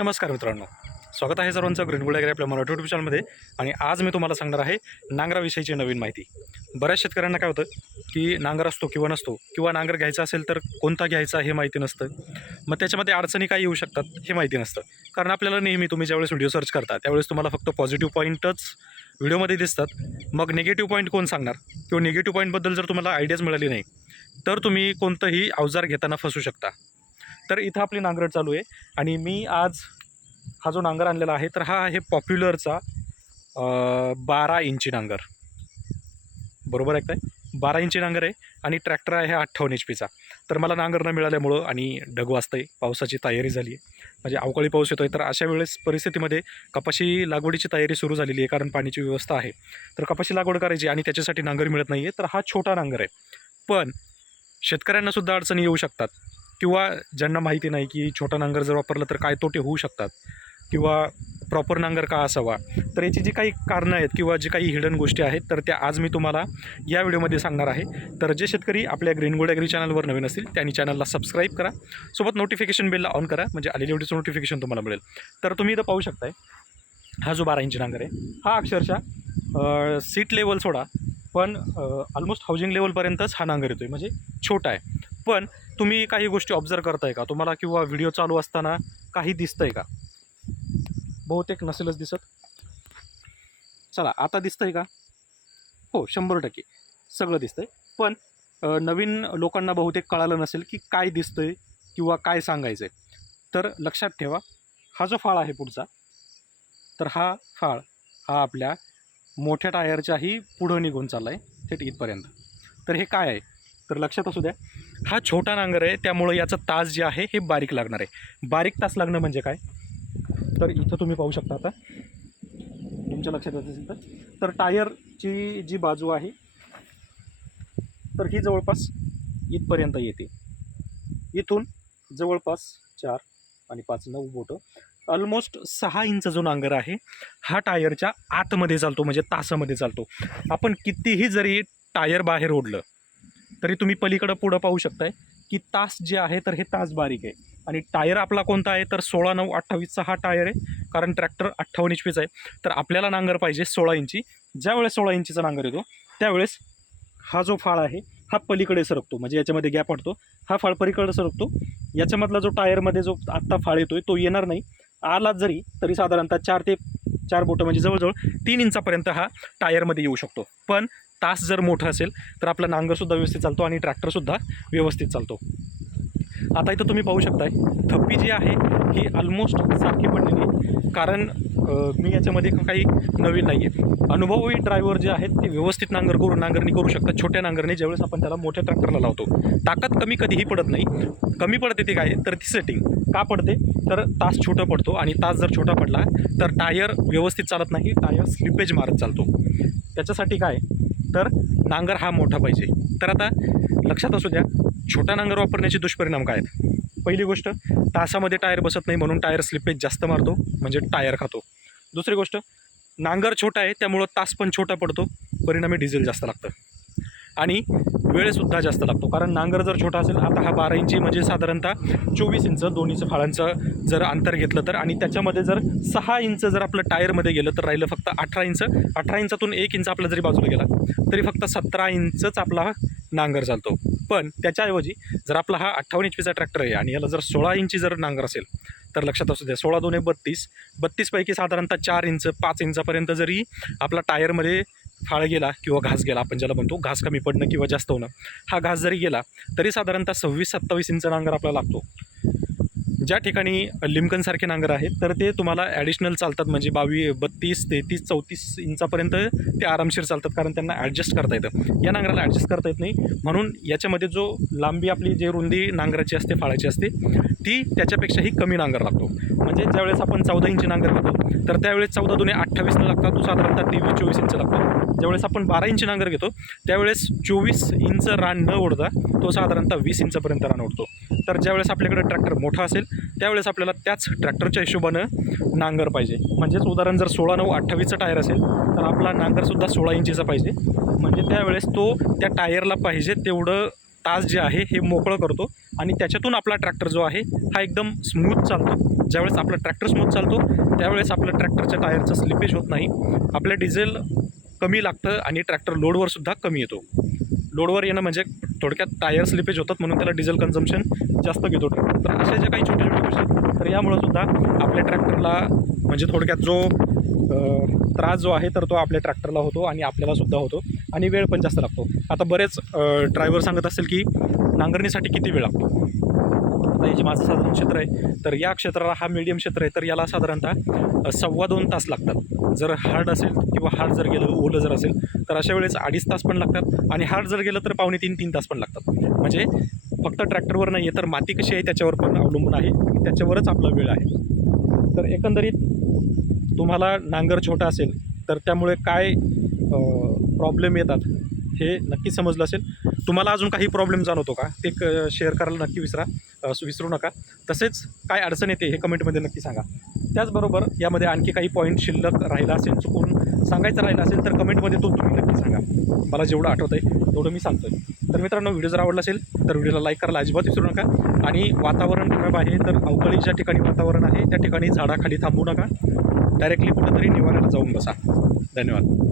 नमस्कार मित्रांनो. स्वागत आहे सर्वांचं ग्रीनबुल वगैरे आपल्या मराठी युट्यूब चॅनलमध्ये आणि आज मी तुम्हाला सांगणार आहे नांगराविषयीची नवीन माहिती. बऱ्याच शेतकऱ्यांना काय होतं की नांगर असतो किंवा नसतो किंवा नांगर घ्यायचा असेल तर कोणता घ्यायचा हे माहिती नसतं. मग त्याच्यामध्ये अडचणी काय येऊ शकतात हे माहिती नसतं. कारण आपल्याला नेहमी तुम्ही ज्यावेळेस व्हिडिओ सर्च करता त्यावेळेस तुम्हाला फक्त पॉझिटिव्ह पॉईंटच व्हिडिओमध्ये दिसतात. मग निगेटिव्ह पॉईंट कोण सांगणार? किंवा निगेटिव्ह पॉईंटबद्दल जर तुम्हाला आयडियाज मिळाली नाही तर तुम्ही कोणतंही अवजार घेताना फसू शकता. तर इथं आपली नांगरट चालू आहे. आणि मी आज हा जो नांगर आणलेला आहे तर हा आहे पॉप्युलरचा बारा इंची नांगर. बरोबर आहे काय बारा इंची नांगर आहे आणि ट्रॅक्टर आहे अठ्ठावन्न एच पीचा. तर मला नांगर न मिळाल्यामुळं आणि ढग वाजतंय पावसाची तयारी झाली आहे. म्हणजे अवकाळी पाऊस येतो आहे तर अशा वेळेस परिस्थितीमध्ये कपाशी लागवडीची तयारी सुरू झालेली आहे कारण पाण्याची व्यवस्था आहे. तर कपाशी लागवड करायची आणि त्याच्यासाठी नांगर मिळत नाही आहे तर हा छोटा नांगर आहे. पण शेतकऱ्यांनासुद्धा अडचणी येऊ शकतात. किंवा ज्यांना माहिती नाही की छोटा नांगर जर वापरलं तर काय तोटे होऊ शकतात? किंवा प्रॉपर नांगर का असावा? तर याची जी काही कारणं आहेत किंवा जी काही हिडन गोष्टी आहेत तर त्या आज मी तुम्हाला या व्हिडिओमध्ये सांगणार आहे. तर जे शेतकरी आपल्या ग्रीन गोड ॲग्री चॅनलवर नवीन असतील त्यांनी चॅनलला सबस्क्राईब करा. सोबत नोटिफिकेशन बिलला ऑन करा म्हणजे आलेली व्हिडिओचं नोटिफिकेशन तुम्हाला मिळेल. तर तुम्ही इथं पाहू शकताय हा जो बारा इंची नांगर आहे हा अक्षरशः सीट लेवल सोडा पण ऑलमोस्ट हाऊजिंग लेवलपर्यंतच हा नांगर येतो आहे म्हणजे छोटा आहे. पण तुम्ही काही गोष्टी ऑब्झर्व करताय का? तुम्हाला किंवा व्हिडिओ चालू असताना काही दिसतंय का? बहुतेक नसेलच दिसत. चला आता दिसतंय का? हो शंभर टक्के. सगळं दिसतंय. पण नवीन लोकांना बहुतेक कळालं नसेल की काय दिसतंय किंवा काय सांगायचं आहे तर लक्षात ठेवा हा जो फाळ आहे पुढचा तर हा फाळ हा आपल्या मोठ्या टायरच्याही पुढं निघून चालला आहे थेट इथपर्यंत. तर हे काय आहे? तर लक्षात असू द्या हा छोटा नांगर आहे त्यामुळं याचं तास जे आहे हे बारीक लागणार आहे. बारीक तास लागणं म्हणजे काय? तर इथं तुम्ही पाहू शकता आता. तुमच्या लक्षात येत असेल तर. तर टायरची जी बाजू आहे तर ही जवळपास इथपर्यंत येते. इथून जवळपास चार आणि पाच नऊ बोटं. ऑलमोस्ट सहा इंच जो नांगर आहे हा टायरच्या आतमध्ये चालतो म्हणजे तासामध्ये चालतो. आपण कितीही जरी टायर बाहेर ओढलं तरी तुम्ही पलीकडं पुढं पाहू शकताय की तास जे आहे तर हे तास बारीक आहे. आणि टायर आपला कोणता आहे तर सोळा नऊ अठ्ठावीसचा हा टायर आहे कारण ट्रॅक्टर अठ्ठावन्न इंच आहे. तर आपल्याला नांगर पाहिजे सोळा इंची. ज्यावेळेस सोळा इंचीचा नांगर येतो त्यावेळेस हा जो फाळ आहे हा पलीकडे सरकतो. म्हणजे याच्यामध्ये गॅप पडतो हा फाळ पलीकडे सरकतो. याच्यामधला जो टायरमध्ये जो आत्ता फाळ येतोय तो येणार नाही. आला जरी तरी साधारणतः चार ते चार बोटं म्हणजे जवळजवळ तीन इंचापर्यंत हा टायरमध्ये येऊ शकतो. पण तास जर मोठा असेल तर आपला नांगरसुद्धा व्यवस्थित चालतो आणि ट्रॅक्टरसुद्धा व्यवस्थित चालतो. आता इथं तुम्ही पाहू शकताय थप्पी जी आहे ही ऑलमोस्ट सारखी पडलेली कारण मी याच्यामध्ये काही नवीन नाही आहे अनुभवी ड्रायव्हर जे आहेत ते व्यवस्थित नांगर करून नांगरणी करू शकतात. छोट्या नांगरणी ज्यावेळेस आपण त्याला मोठ्या ट्रॅक्टरला लावतो. ताकद कमी कधीही पडत नाही. कमी पडते ते काय? तर ती सेटिंग का पडते? तर तास छोटा पडतो आणि तास जर छोटा पडला तर टायर व्यवस्थित चालत नाही टायर स्लिपेज मारत चालतो. त्याच्यासाठी काय? तर नांगर हा मोठा पाहिजे तर आता लक्षात असू द्या छोटा नांगर वापरण्याचे दुष्परिणाम काय आहेत? पहिली गोष्ट तासामध्ये टायर बसत नाही म्हणून टायर स्लिपेज जास्त मारतो म्हणजे टायर खातो. दुसरी गोष्ट नांगर छोटा आहे त्यामुळं तास पण छोटा पडतो परिणामी डिझेल जास्त लागतं. आणि वेळसुद्धा जास्त लागतो. कारण नांगर जर छोटा असेल आता हा बारा इंची म्हणजे साधारणतः चोवीस इंच दोन्हीचं फाळांचं जर अंतर घेतलं तर. आणि त्याच्यामध्ये जर सहा इंच जर आपलं टायरमध्ये गेलं तर राहिलं फक्त अठरा इंच. अठरा इंचातून एक इंच आपला जरी बाजूला गेला तरी फक्त सतरा इंचच आपला नांगर चालतो. पण त्याच्याऐवजी जर आपला हा अठ्ठावन्न एच पीचा ट्रॅक्टर आहे आणि याला जर सोळा इंची जर नांगर असेल तर लक्षात असू द्या सोळा दोन बत्तीस. बत्तीसपैकी साधारणतः चार इंच पाच इंचापर्यंत जरी आपला टायरमध्ये फाळ गेला किंवा घास गेला आपण ज्याला म्हणतो घास कमी पडणं किंवा जास्त होणं हा घास जरी गेला तरी साधारणतः सव्वीस सत्तावीस इंच नांगर आपल्याला लागतो. ज्या ठिकाणी लिमकनसारखे नांगर आहेत तर ते तुम्हाला ॲडिशनल चालतात. म्हणजे बावीस बत्तीस तेहतीस चौतीस इंचापर्यंत ते आरामशीर चालतात कारण त्यांना ॲडजस्ट करता येतं. या नांगराला ॲडजस्ट करता येत नाही. म्हणून याच्यामध्ये जो लांबी आपली जे रुंदी नांगराची असते फाळाची असते ती त्याच्यापेक्षाही कमी नांगर लागतो. म्हणजे ज्यावेळेस आपण चौदा इंची नांगर घेतो तर त्यावेळेस चौदा दोन्ही अठ्ठावीस न तो साधारणतः तेवीस चोवीस इंच लागतो ज्यावेळेस आपण बारा इंची नांगर घेतो त्यावेळेस चोवीस इंच रान न ओढता तो साधारणतः वीस इंचपर्यंत रान ओढतो. तर ज्यावेळेस आपल्याकडे ट्रॅक्टर मोठा असेल त्यावेळेस आपल्याला त्याच ट्रॅक्टरच्या हिशोबानं नांगर पाहिजे. म्हणजेच उदाहरण जर सोळा नऊ अठ्ठावीसचा टायर असेल तर आपला नांगरसुद्धा सोळा इंचीचा पाहिजे. म्हणजे त्यावेळेस तो त्या टायरला पाहिजे तेवढं तास जे आहे हे मोकळं करतो आणि त्याच्यातून आपला ट्रॅक्टर जो आहे हा एकदम स्मूथ चालतो. ज्यावेळेस आपला ट्रॅक्टर स्मूथ चालतो त्यावेळेस आपलं ट्रॅक्टरच्या टायरचं स्लिपेज होत नाही. आपलं डिझेल कमी लागतं आणि ट्रॅक्टर लोडवर सुद्धा कमी येतो. लोडवर येणं म्हणजे थोडक्यात टायर स्लिपेज होतात म्हणून त्याला डिझेल कन्झम्पशन जास्त घेतो. तर अशा ज्या काही छोट्या छोट्या गोष्टी तर यामुळं सुद्धा आपल्या ट्रॅक्टरला म्हणजे थोडक्यात जो त्रास जो आहे तर तो आपल्या ट्रॅक्टरला होतो आणि आपल्याला सुद्धा होतो आणि वेळ पण जास्त लागतो. आता बरेच ड्रायव्हर सांगत असेल की नांगरणीसाठी किती वेळ लागतो? आता हे जे माझं साधारण क्षेत्र आहे तर या क्षेत्राला हा मीडियम क्षेत्र आहे तर याला साधारणतः सव्वा दोन तास लागतात. जर हार्ड असेल किंवा हार्ड जर गेलं ओलं जर असेल तर अशा वेळेस अडीच तास पण लागतात आणि हार्ड जर गेलं तर पावणे तीन तीन तास पण लागतात. म्हणजे फक्त ट्रॅक्टरवर नाही आहे तर माती कशी आहे त्याच्यावर पण अवलंबून आहे त्याच्यावरच आपला वेळ आहे. तर एकंदरीत तुम्हाला नांगर छोटा असेल तर त्यामुळे काय प्रॉब्लेम येतात? हे नक्की समजलं असेल. तुम्हाला अजून काही प्रॉब्लेम जाणवतो का? ते क शेअर करायला नक्की विसरा. विसरू नका. तसेच काय अडचण येते हे कमेंटमध्ये नक्की सांगा. त्याचबरोबर यामध्ये आणखी काही पॉईंट शिल्लक राहिला असेल चुकून सांगायचं राहिलं असेल तर कमेंटमध्ये तो तुम्ही नक्की सांगा. मला जेवढं आठवतं आहे तेवढं मी सांगतो आहे तर मित्रांनो व्हिडिओ जर आवडला असेल तर व्हिडिओला लाईक करायला अजिबात विसरू नका. आणि वातावरण खराब आहे तर अवकाळी ज्या ठिकाणी वातावरण आहे त्या ठिकाणी झाडाखाली थांबू नका. डायरेक्टली कुठंतरी निवाऱ्याला जाऊन बसा. धन्यवाद.